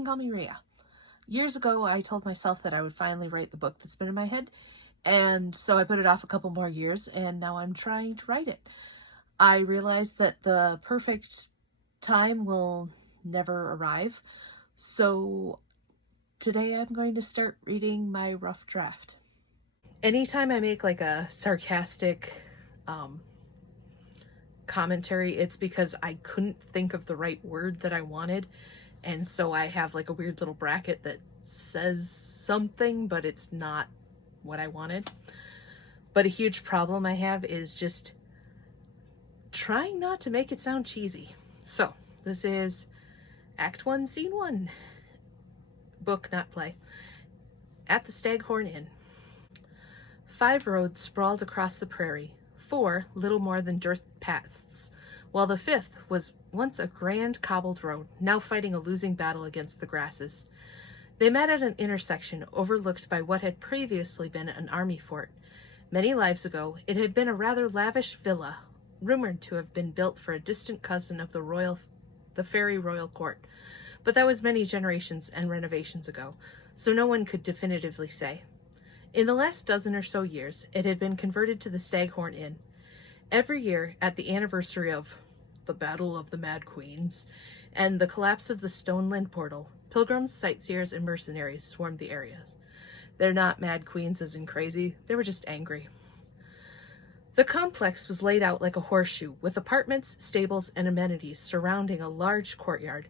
can call me Rhea. Years ago, I told myself that I would finally write the book that's been in my head, and so I put it off a couple more years, and now I'm trying to write it. I realized that the perfect time will never arrive, so today I'm going to start reading my rough draft. Anytime I make like a sarcastic commentary, it's because I couldn't think of the right word that I wanted, and so I have like a weird little bracket that says something, but it's not what I wanted. But a huge problem I have is just trying not to make it sound cheesy. So this is Act 1, Scene 1. Book, not play. At the Staghorn Inn. 5 roads sprawled across the prairie, 4 little more than dirt paths, while the 5th was once a grand cobbled road, now fighting a losing battle against the grasses. They met at an intersection overlooked by what had previously been an army fort. Many lives ago, it had been a rather lavish villa, rumored to have been built for a distant cousin of the fairy royal court. But that was many generations and renovations ago, so no one could definitively say. In the last dozen or so years, it had been converted to the Staghorn Inn. Every year, at the anniversary of the Battle of the Mad Queens and the collapse of the Stoneland Portal, pilgrims, sightseers, and mercenaries swarmed the areas. They're not mad queens as in crazy, they were just angry. The complex was laid out like a horseshoe, with apartments, stables, and amenities surrounding a large courtyard.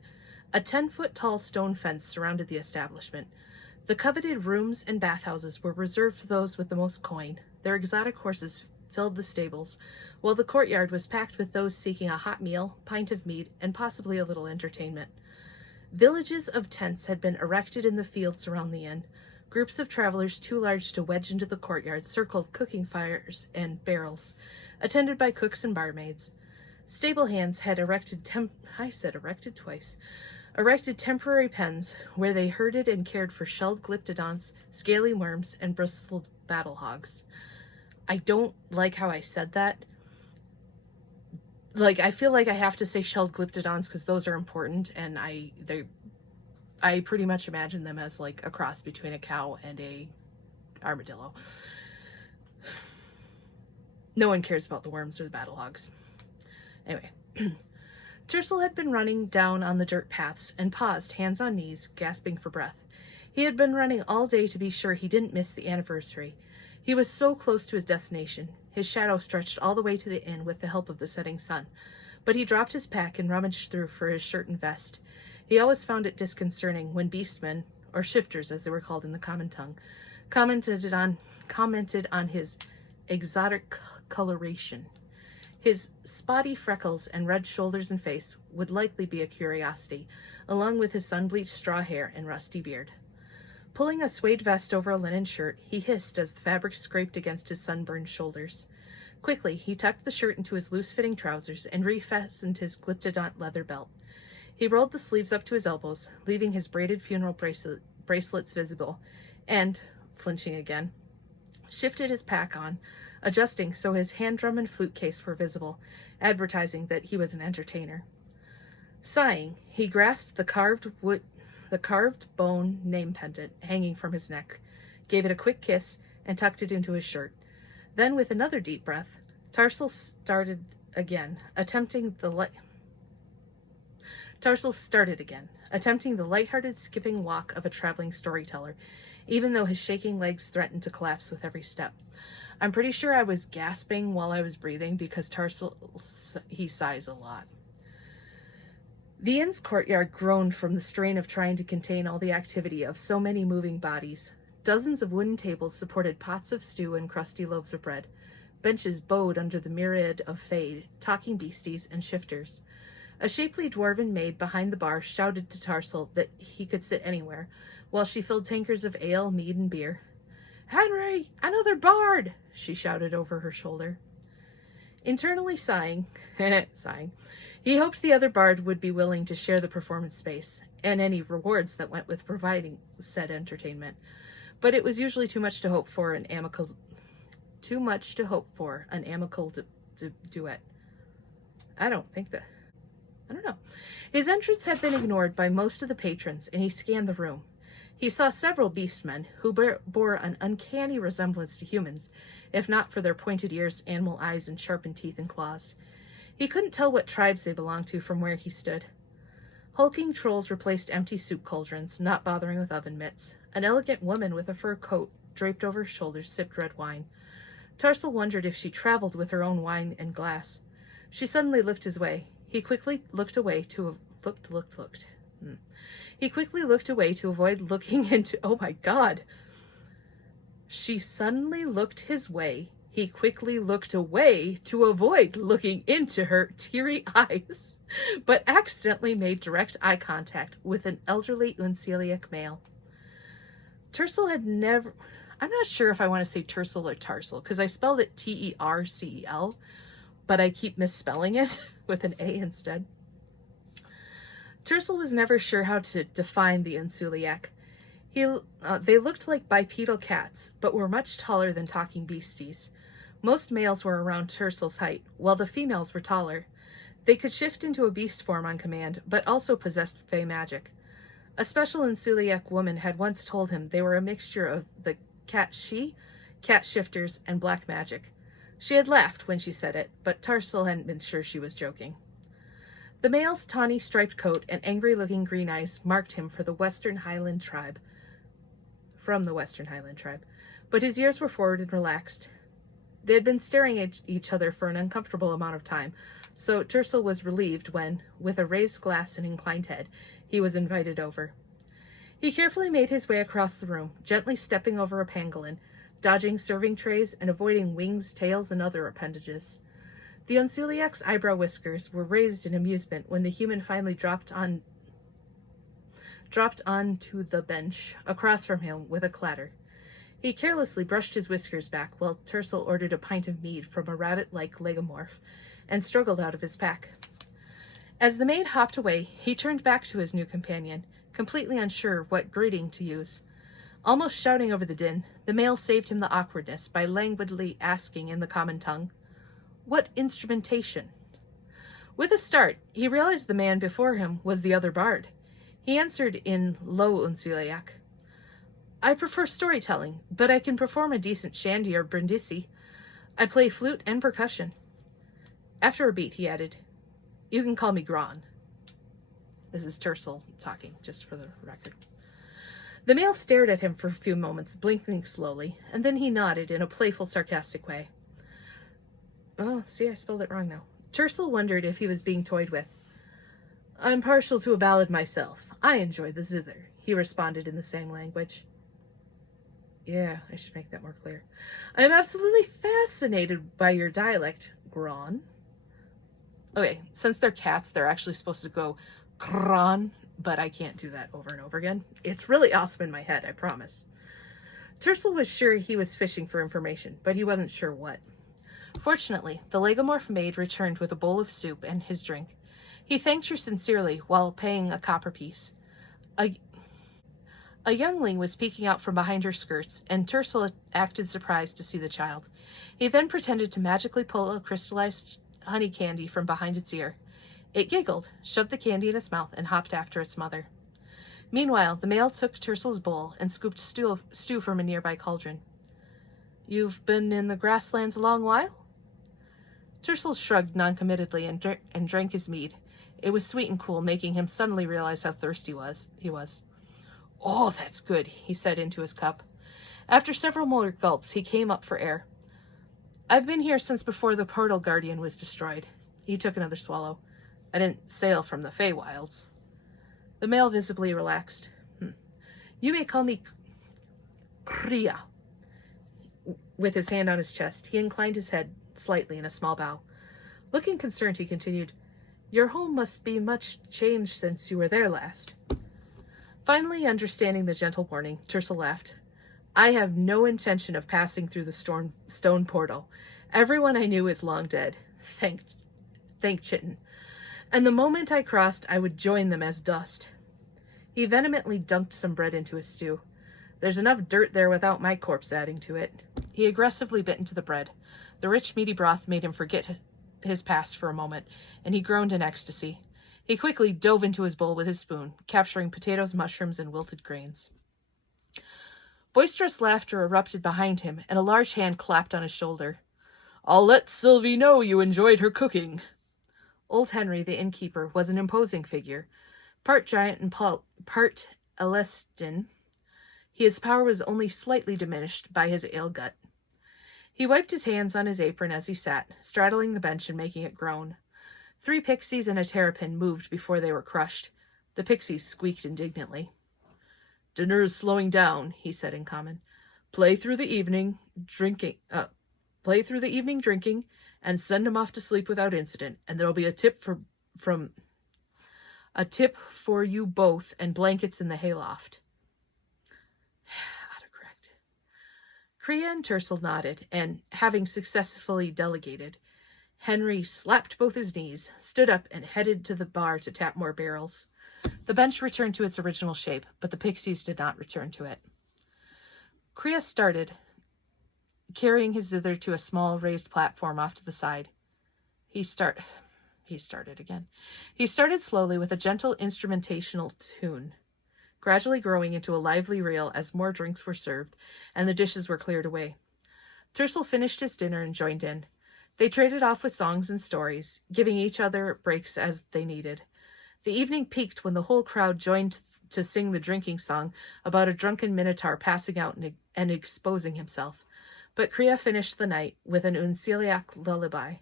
A 10-foot-tall stone fence surrounded the establishment. The coveted rooms and bathhouses were reserved for those with the most coin. Their exotic horses filled the stables, while the courtyard was packed with those seeking a hot meal, pint of meat, and possibly a little entertainment. Villages of tents had been erected in the fields around the inn. Groups of travelers too large to wedge into the courtyard circled cooking fires and barrels, attended by cooks and barmaids. Stable hands had erected temporary pens where they herded and cared for shelled glyptodonts, scaly worms, and bristled battle hogs. I don't like how I said that. Like, I feel like I have to say shelled glyptodonts because those are important, and I pretty much imagine them as like a cross between a cow and a armadillo. No one cares about the worms or the battle hogs. Anyway, Tercel had been running down on the dirt paths and paused, hands on knees, gasping for breath. He had been running all day to be sure he didn't miss the anniversary. He was so close to his destination. His shadow stretched all the way to the inn with the help of the setting sun. But he dropped his pack and rummaged through for his shirt and vest. He always found it disconcerting when beastmen, or shifters as they were called in the common tongue, commented on his exotic coloration. His spotty freckles and red shoulders and face would likely be a curiosity, along with his sun-bleached straw hair and rusty beard. Pulling a suede vest over a linen shirt, he hissed as the fabric scraped against his sunburned shoulders. Quickly, he tucked the shirt into his loose-fitting trousers and refastened his glyptodont leather belt. He rolled the sleeves up to his elbows, leaving his braided funeral bracelets visible, and, flinching again, shifted his pack on, adjusting so his hand drum and flute case were visible, advertising that he was an entertainer. Sighing, he grasped the carved bone name pendant hanging from his neck, gave it a quick kiss, and tucked it into his shirt. Then, with another deep breath, Tercel started again, attempting the light-hearted skipping walk of a traveling storyteller, even though his shaking legs threatened to collapse with every step. I'm pretty sure I was gasping while I was breathing because Tercel, he sighs a lot. The inn's courtyard groaned from the strain of trying to contain all the activity of so many moving bodies. Dozens of wooden tables supported pots of stew and crusty loaves of bread. Benches bowed under the myriad of fade, talking beasties, and shifters. A shapely dwarven maid behind the bar shouted to Tercel that he could sit anywhere, while she filled tankards of ale, mead, and beer. "Henry, another bard!" she shouted over her shoulder. Internally sighing, he hoped the other bard would be willing to share the performance space, and any rewards that went with providing said entertainment. But it was usually too much to hope for an amicable duet. I don't think that. I don't know. His entrance had been ignored by most of the patrons, and he scanned the room. He saw several beastmen who bore an uncanny resemblance to humans, if not for their pointed ears, animal eyes, and sharpened teeth and claws. He couldn't tell what tribes they belonged to from where he stood. Hulking trolls replaced empty soup cauldrons, not bothering with oven mitts. An elegant woman with a fur coat draped over her shoulders sipped red wine. Tercel wondered if she traveled with her own wine and glass. She suddenly looked his way. He quickly looked away to He quickly looked away to avoid looking into... Oh my God! She suddenly looked his way. He quickly looked away to avoid looking into her teary eyes, but accidentally made direct eye contact with an elderly Oonseallic male. Tercel had never... I'm not sure if I want to say Tercel or Tarsel, because I spelled it Tercel, but I keep misspelling it with an A instead. Tercel was never sure how to define the Oonseallic. They looked like bipedal cats, but were much taller than talking beasties. Most males were around Tercel's height, while the females were taller. They could shift into a beast form on command, but also possessed fey magic. A special Oonseallic woman had once told him they were a mixture of the cat shifters, and black magic. She had laughed when she said it, but Tercel hadn't been sure she was joking. The male's tawny striped coat and angry-looking green eyes marked him from the Western Highland tribe, but his ears were forward and relaxed. They had been staring at each other for an uncomfortable amount of time, so Tercel was relieved when, with a raised glass and inclined head, he was invited over. He carefully made his way across the room, gently stepping over a pangolin, dodging serving trays and avoiding wings, tails, and other appendages. The Oonseallic's eyebrow whiskers were raised in amusement when the human finally dropped onto the bench across from him with a clatter. He carelessly brushed his whiskers back while Tercel ordered a pint of mead from a rabbit-like legomorph and struggled out of his pack. As the maid hopped away, he turned back to his new companion, completely unsure what greeting to use. Almost shouting over the din, the male saved him the awkwardness by languidly asking in the common tongue, "What instrumentation?" With a start, he realized the man before him was the other bard. He answered in low Oonseallic, "I prefer storytelling, but I can perform a decent shandy or brindisi. I play flute and percussion." After a beat, he added, "You can call me Gron." This is Tercel talking, just for the record. The male stared at him for a few moments, blinking slowly, and then he nodded in a playful, sarcastic way. Oh, see, I spelled it wrong now. Tercel wondered if he was being toyed with. "I'm partial to a ballad myself. I enjoy the zither," he responded in the same language. Yeah, I should make that more clear. "I am absolutely fascinated by your dialect, Gron." Okay, since they're cats, they're actually supposed to go Gron, but I can't do that over and over again. It's really awesome in my head, I promise. Tercel was sure he was fishing for information, but he wasn't sure what. Fortunately, the legomorph maid returned with a bowl of soup and his drink. He thanked her sincerely while paying a copper piece. A youngling was peeking out from behind her skirts, and Tercel acted surprised to see the child. He then pretended to magically pull a crystallized honey candy from behind its ear. It giggled, shoved the candy in its mouth, and hopped after its mother. Meanwhile, the male took Tercel's bowl and scooped stew from a nearby cauldron. "You've been in the grasslands a long while?" Tercel shrugged noncommittedly and drank his mead. It was sweet and cool, making him suddenly realize how thirsty he was. "Oh, that's good," he said into his cup. After several more gulps, he came up for air. "I've been here since before the portal guardian was destroyed." He took another swallow. "I didn't sail from the Feywilds." The male visibly relaxed. "You may call me Cree'h." With his hand on his chest, he inclined his head slightly in a small bow. Looking concerned, he continued, "Your home must be much changed since you were there last." Finally, understanding the gentle warning, Tercel laughed. "I have no intention of passing through the stone portal. Everyone I knew is long dead. Thank Chitin. And the moment I crossed, I would join them as dust." He vehemently dunked some bread into his stew. "There's enough dirt there without my corpse adding to it." He aggressively bit into the bread. The rich, meaty broth made him forget his past for a moment, and he groaned in ecstasy. He quickly dove into his bowl with his spoon, capturing potatoes, mushrooms, and wilted grains. Boisterous laughter erupted behind him, and a large hand clapped on his shoulder. "I'll let Sylvie know you enjoyed her cooking." Old Henry, the innkeeper, was an imposing figure, part giant and part Elestin. His power was only slightly diminished by his ale gut. He wiped his hands on his apron as he sat, straddling the bench and making it groan. 3 pixies and a terrapin moved before they were crushed. The pixies squeaked indignantly. "Dinner's slowing down," he said in common. Play through the evening drinking, and send him off to sleep without incident, and there'll be a tip for you both and blankets in the hayloft." Autocorrect. Cree'h and Tercel nodded, and, having successfully delegated, Henry slapped both his knees, stood up, and headed to the bar to tap more barrels. The bench returned to its original shape, but the pixies did not return to it. Cree'h started, carrying his zither to a small raised platform off to the side. He started slowly with a gentle instrumentational tune, gradually growing into a lively reel as more drinks were served and the dishes were cleared away. Tercel finished his dinner and joined in. They traded off with songs and stories, giving each other breaks as they needed. The evening peaked when the whole crowd joined to sing the drinking song about a drunken minotaur passing out and exposing himself. But Cree'h finished the night with an Oonseallic lullaby.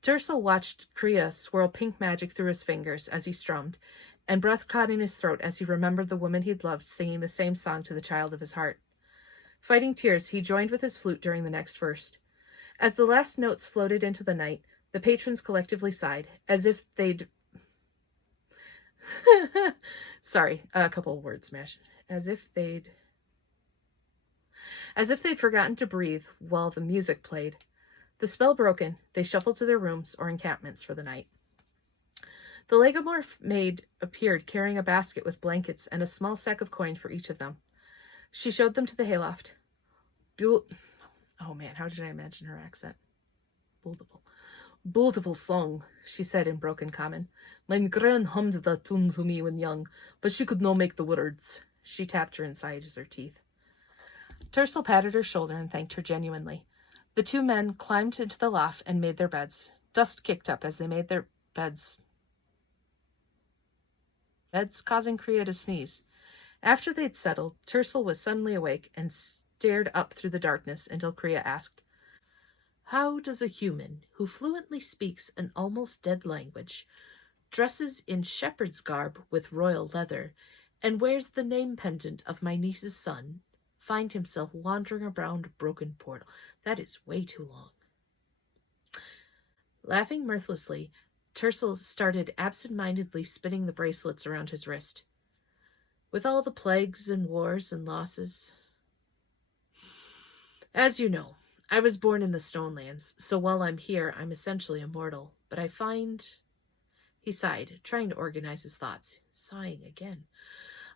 Tercel watched Cree'h swirl pink magic through his fingers as he strummed, and breath caught in his throat as he remembered the woman he'd loved singing the same song to the child of his heart. Fighting tears, he joined with his flute during the next verse. As the last notes floated into the night, the patrons collectively sighed, as if they'd... Sorry, a couple of words smashed. As if they'd forgotten to breathe while the music played. The spell broken, they shuffled to their rooms or encampments for the night. The legomorph maid appeared carrying a basket with blankets and a small sack of coin for each of them. She showed them to the hayloft. Oh man, how did I imagine her accent? Beautiful song, she said in broken common. Mein gran hummed that tune to me when young, but she could no make the words. She tapped her inside as her teeth. Tercel patted her shoulder and thanked her genuinely. The 2 men climbed into the loft and made their beds. Dust kicked up as they made their beds causing Cree'h to sneeze. After they'd settled, Tercel was suddenly awake and stared up through the darkness until Cree'h asked, "How does a human who fluently speaks an almost dead language, dresses in shepherd's garb with royal leather, and wears the name pendant of my niece's son, find himself wandering around a broken portal? That is way too long." Laughing mirthlessly, Tercel started absent-mindedly spinning the bracelets around his wrist. "With all the plagues and wars and losses. As you know, I was born in the Stonelands, so while I'm here, I'm essentially immortal. But I find..." He sighed, trying to organize his thoughts. Sighing again.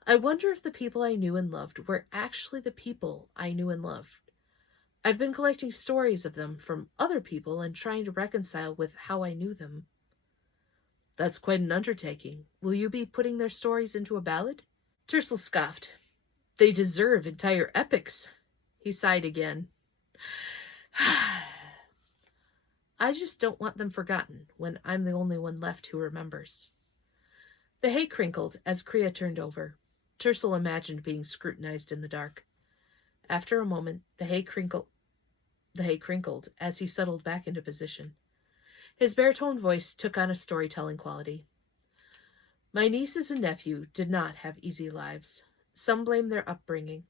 "I wonder if the people I knew and loved were actually the people I knew and loved. I've been collecting stories of them from other people and trying to reconcile with how I knew them." "That's quite an undertaking. Will you be putting their stories into a ballad?" Tercel scoffed. "They deserve entire epics." He sighed again. "I just don't want them forgotten when I'm the only one left who remembers." The hay crinkled as Cree'h turned over. Tercel imagined being scrutinized in the dark. After a moment, the hay crinkled as he settled back into position. His baritone voice took on a storytelling quality. "My nieces and nephew did not have easy lives. Some blame their upbringing,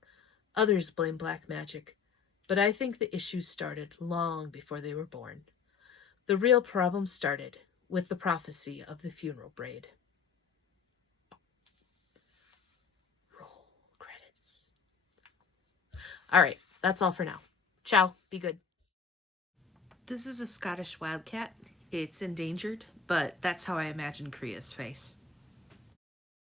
others blame black magic, but I think the issues started long before they were born. The real problem started with the prophecy of the funeral braid." Roll credits. All right, that's all for now. Ciao, be good. This is a Scottish wildcat. It's endangered, but that's how I imagine Cree'h's face.